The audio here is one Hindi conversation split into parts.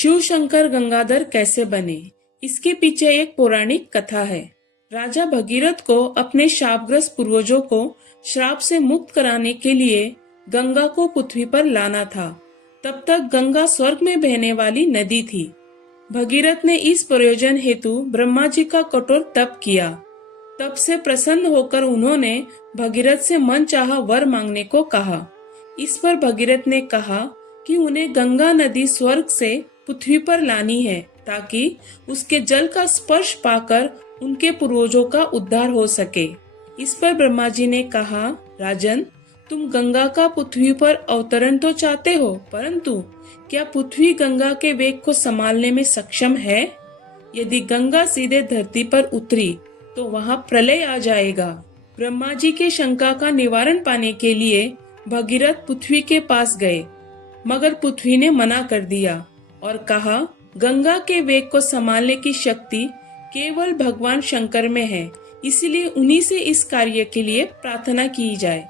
शिव शंकर गंगाधर कैसे बने, इसके पीछे एक पौराणिक कथा है। राजा भगीरथ को अपने शापग्रस्त पूर्वजों को श्राप से मुक्त कराने के लिए गंगा को पृथ्वी पर लाना था। तब तक गंगा स्वर्ग में बहने वाली नदी थी। भगीरथ ने इस प्रयोजन हेतु ब्रह्मा जी का कठोर तप किया। तप से प्रसन्न होकर उन्होंने भगीरथ से मनचाहा वर मांगने को कहा। इस पर भगीरथ ने कहा कि उन्हें गंगा नदी स्वर्ग से पृथ्वी पर लानी है, ताकि उसके जल का स्पर्श पाकर उनके पूर्वजों का उद्धार हो सके। इस पर ब्रह्मा जी ने कहा, राजन, तुम गंगा का पृथ्वी पर अवतरण तो चाहते हो, परंतु क्या पृथ्वी गंगा के वेग को संभालने में सक्षम है? यदि गंगा सीधे धरती पर उतरी तो वहाँ प्रलय आ जाएगा। ब्रह्मा जी के शंका का निवारण पाने के लिए भगीरथ पृथ्वी के पास गए, मगर पृथ्वी ने मना कर दिया और कहा, गंगा के वेग को संभालने की शक्ति केवल भगवान शंकर में है, इसलिए उन्हीं से इस कार्य के लिए प्रार्थना की जाए।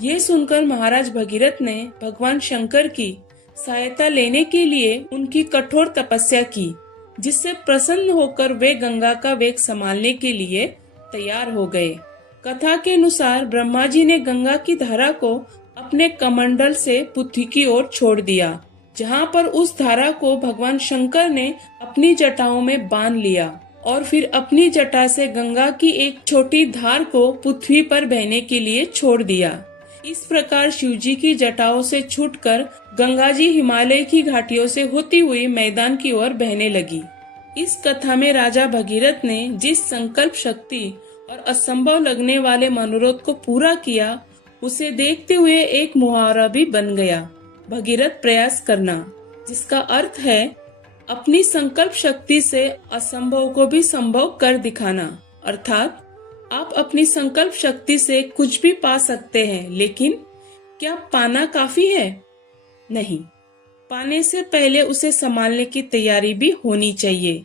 ये सुनकर महाराज भगीरथ ने भगवान शंकर की सहायता लेने के लिए उनकी कठोर तपस्या की, जिससे प्रसन्न होकर वे गंगा का वेग संभालने के लिए तैयार हो गए। कथा के अनुसार ब्रह्मा जी ने गंगा की धारा को अपने कमंडल से पृथ्वी की ओर छोड़ दिया, जहाँ पर उस धारा को भगवान शंकर ने अपनी जटाओं में बांध लिया और फिर अपनी जटा से गंगा की एक छोटी धार को पृथ्वी पर बहने के लिए छोड़ दिया। इस प्रकार शिवजी की जटाओं से छूटकर गंगा जी हिमालय की घाटियों से होती हुई मैदान की ओर बहने लगी। इस कथा में राजा भगीरथ ने जिस संकल्प शक्ति और असंभव लगने वाले मनोरथ को पूरा किया, उसे देखते हुए एक मुहावरा भी बन गया, भगीरथ प्रयास करना, जिसका अर्थ है अपनी संकल्प शक्ति से असंभव को भी संभव कर दिखाना। अर्थात आप अपनी संकल्प शक्ति से कुछ भी पा सकते हैं, लेकिन क्या पाना काफी है? नहीं, पाने से पहले उसे संभालने की तैयारी भी होनी चाहिए।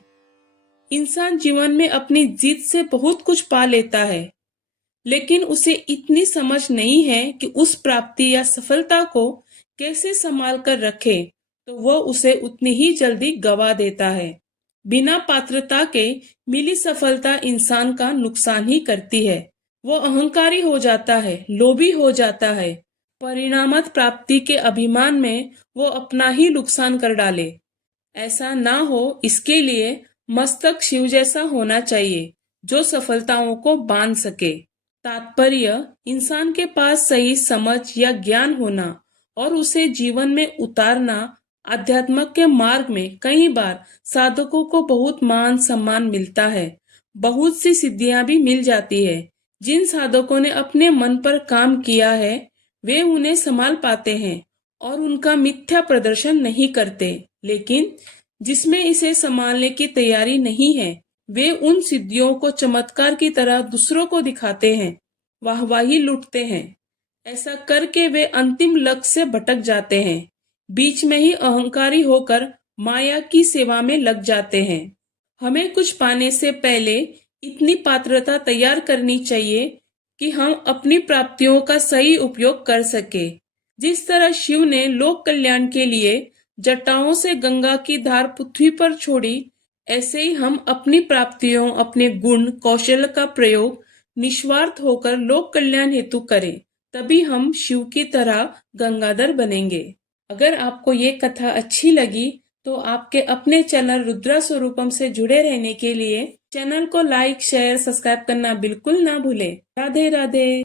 इंसान जीवन में अपनी जीत से बहुत कुछ पा लेता है, लेकिन उसे इतनी समझ नहीं है कि उस प्राप्ति या सफलता को कैसे संभाल कर रखे, तो वह उसे उतनी ही जल्दी गवा देता है। बिना पात्रता के मिली सफलता इंसान का नुकसान ही करती है। वो अहंकारी हो जाता है, लोभी हो जाता है, परिणामत प्राप्ति के अभिमान में वो अपना ही नुकसान कर डाले। ऐसा ना हो, इसके लिए मस्तक शिव जैसा होना चाहिए, जो सफलताओं को बांध सके। तात्पर्य, इंसान के पास सही समझ या ज्ञान होना और उसे जीवन में उतारना। आध्यात्म के मार्ग में कई बार साधकों को बहुत मान सम्मान मिलता है, बहुत सी सिद्धियां भी मिल जाती है। जिन साधकों ने अपने मन पर काम किया है, वे उन्हें संभाल पाते हैं और उनका मिथ्या प्रदर्शन नहीं करते। लेकिन जिसमें इसे संभालने की तैयारी नहीं है, वे उन सिद्धियों को चमत्कार की तरह दूसरों को दिखाते हैं, वाहवाही लूटते हैं। ऐसा करके वे अंतिम लक्ष्य से भटक जाते हैं, बीच में ही अहंकारी होकर माया की सेवा में लग जाते हैं। हमें कुछ पाने से पहले इतनी पात्रता तैयार करनी चाहिए कि हम अपनी प्राप्तियों का सही उपयोग कर सके। जिस तरह शिव ने लोक कल्याण के लिए जटाओं से गंगा की धार पृथ्वी पर छोड़ी, ऐसे ही हम अपनी प्राप्तियों, अपने गुण कौशल का प्रयोग निस्वार्थ होकर लोक कल्याण हेतु करें, तभी हम शिव की तरह गंगाधर बनेंगे। अगर आपको ये कथा अच्छी लगी तो आपके अपने चैनल रुद्रा स्वरूपम से जुड़े रहने के लिए चैनल को लाइक, शेयर, सब्सक्राइब करना बिल्कुल ना भूलें। राधे राधे।